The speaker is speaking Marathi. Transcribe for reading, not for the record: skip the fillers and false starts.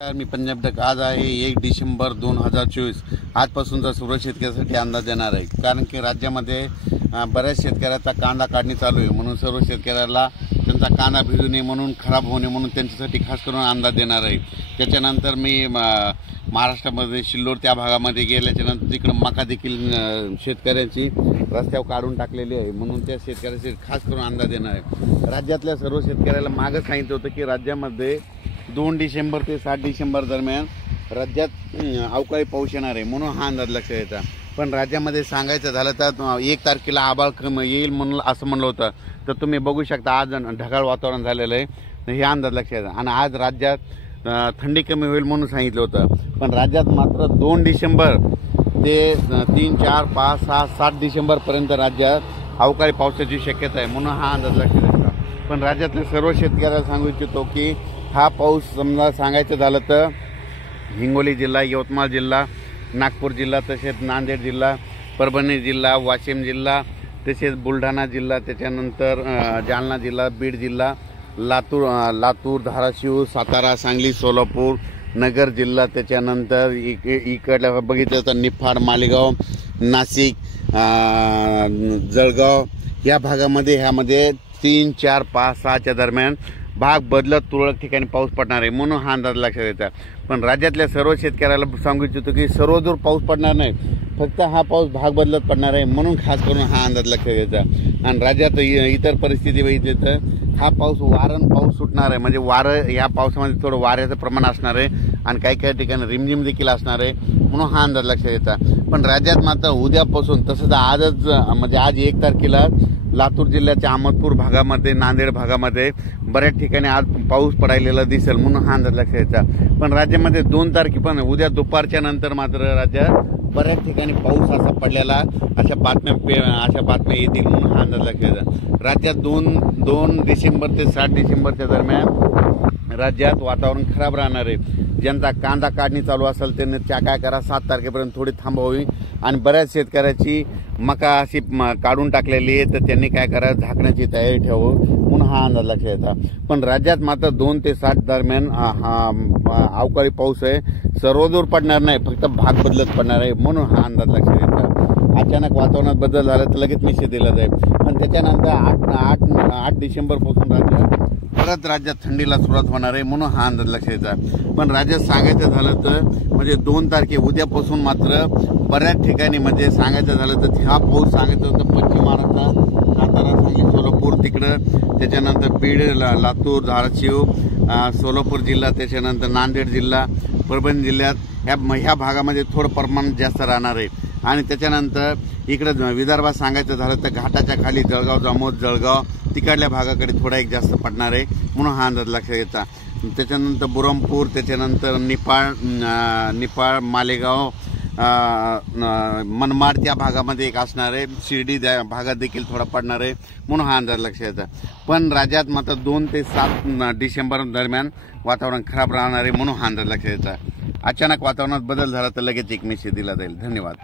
मी पंजाब तक आज आहे 1 डिसेंबर 2024। आजपासूनचा सर्व शेतकऱ्यांसाठी अंदाज देणार आहे, कारण की राज्यामध्ये बऱ्याच शेतकऱ्याचा कांदा काढणी चालू आहे। म्हणून सर्व शेतकऱ्याला त्यांचा कांदा भिजू नये म्हणून, खराब होऊ नये म्हणून त्यांच्यासाठी खास करून अंदाज देणार आहे। त्याच्यानंतर मी महाराष्ट्रामध्ये सिल्लोड त्या भागामध्ये गेल्याच्यानंतर तिकडे मका देखील शेतकऱ्यांची रस्त्यावर काढून टाकलेली आहे, म्हणून त्या शेतकऱ्यासाठी खास करून अंदाज देणार आहे। राज्यातल्या सर्व शेतकऱ्याला मागं सांगितलं होतं की राज्यामध्ये 2 डिसेंबर ते 7 डिसेंबर दरम्यान राज्यात अवकाळी पाऊस येणार आहे, म्हणून हा अंदाज लक्षात येता। पण राज्यामध्ये सांगायचं झालं तर 1 तारखेला आभाळ येईल म्हणून असं म्हणलं होतं, तर तुम्ही बघू शकता आज ढगाळ वातावरण झालेलं आहे, हे अंदाज लक्षात येतं। आणि आज राज्यात थंडी कमी होईल म्हणून सांगितलं होतं, पण राज्यात मात्र 2 डिसेंबर ते 3, 4, 5, 6, 7 डिसेंबरपर्यंत राज्यात अवकाळी पावसाची शक्यता आहे, म्हणून हा अंदाज लक्षात येतो। पण राज्यातल्या सर्व शेतकऱ्याला सांगू इच्छितो की हा पाऊस समजा सांगायचं झालं तर हिंगोली जिल्हा, यवतमाळ जिल्हा, नागपूर जिल्हा, तसेच नांदेड जिल्हा, परभणी जिल्हा, वाशिम जिल्हा, तसेच बुलढाणा जिल्हा, त्याच्यानंतर जालना जिल्हा, बीड जिल्हा, लातूर, धाराशिव, सातारा, सांगली, सोलापूर, नगर जिल्हा, त्याच्यानंतर इकडल्या बघितलं तर निफाड, मालेगाव, नाशिक, जळगाव या भागामध्ये ह्यामध्ये 3, 4, 5, 6च्या दरम्यान भाग बदलत तुरळक ठिकाणी पाऊस पडणार आहे, म्हणून हा अंदाज लक्षात येतात। पण राज्यातल्या सर्व शेतकऱ्याला सांगू इच्छितो की सर्वदूर पाऊस पडणार नाही, फक्त हा पाऊस भाग बदलत पडणार आहे, म्हणून खास करून हा अंदाज लक्षात घ्यायचा। आणि राज्यात इतर परिस्थिती बघितली तर हा पाऊस वारण पाऊस सुटणार आहे, म्हणजे वारं या पावसामध्ये थोडं वाऱ्याचं प्रमाण असणार आहे आणि काही ठिकाणी रिमझिम देखील असणार आहे, म्हणून हा अंदाज लक्षात येता। पण राज्यात मात्र उद्यापासून तसंच आजच म्हणजे आज 1 तारखेला लातूर जिल्ह्याच्या अहमदपूर भागामध्ये, नांदेड भागामध्ये बऱ्याच ठिकाणी आज पाऊस पडायलेला दिसेल, म्हणून हा अंदाज लक्षात यायचा। पण राज्यामध्ये 2 तारखेपर्यंत उद्या दुपारच्या नंतर मात्र राज्यात बऱ्याच ठिकाणी पाऊस असा पडलेला अशा बातम्या येतील, म्हणून हा अंदाज लक्षात यायचा। राज्यात 2 डिसेंबर ते 7 डिसेंबरच्या दरम्यान राज्यात वातावरण खराब राहणार आहे। ज्यांचा कांदा काढणी चालू असेल त्यांनी काय करा, 7 तारखेपर्यंत थोडी थांबवावी। आणि बऱ्याच शेतकऱ्याची मका अशी काढून टाकलेली आहे, तर त्यांनी काय करा, झाकण्याची तयारी ठेवावं, म्हणून हा अंदाज लक्षात येतात। पण राज्यात मात्र 2 ते 7 दरम्यान अवकाळी पाऊस आहे, सर्वदूर पडणार नाही, फक्त भाग बदलत पडणार आहे, म्हणून हा अंदाज लक्षात येतात। अचानक वातावरणात बदल झाला तर लगेच निषेध दिला जाईल। पण त्याच्यानंतर 8 डिसेंबरपासून राज्यात थंडीला सुरुवात होणार आहे, म्हणून हा अंदाज लक्षात येतात। पण राज्यात सांगायचं झालं तर म्हणजे 2 तारखे उद्यापासून मात्र बऱ्याच ठिकाणी म्हणजे सांगायचं झालं तर हा पाऊस सांगायचं होतं पश्चिम महाराष्ट्रात, सातारा, सांगली, सोलापूर तिकडं, त्याच्यानंतर बीड, लातूर, धाराशिव, सोलापूर जिल्हा, त्याच्यानंतर नांदेड जिल्हा, परभणी जिल्ह्यात ह्या भागामध्ये थोडं प्रमाण जास्त राहणार आहे। आणि त्याच्यानंतर इकडं विदर्भात सांगायचं झालं तर घाटाच्या खाली जळगाव, जामोद, जळगाव तिकडल्या भागाकडे थोडा एक जास्त पडणार आहे, म्हणून हा अंदाज लक्षात येतात। त्याच्यानंतर बुरहानपूर, त्याच्यानंतर निफाड, मालेगाव, मनमाड त्या भागामध्ये एक असणार आहे, शिर्डी भागात देखील थोडा पडणार आहे, म्हणून हा अंदाज लक्षात येतात। पण राज्यात मात्र 2 ते 7 डिसेंबर दरम्यान वातावरण खराब राहणार आहे, म्हणून हा अंदाज लक्षात येतात। अचानक वातावरणात बदल झाला तर लगेच एक मेसेज दिला जाईल। धन्यवाद।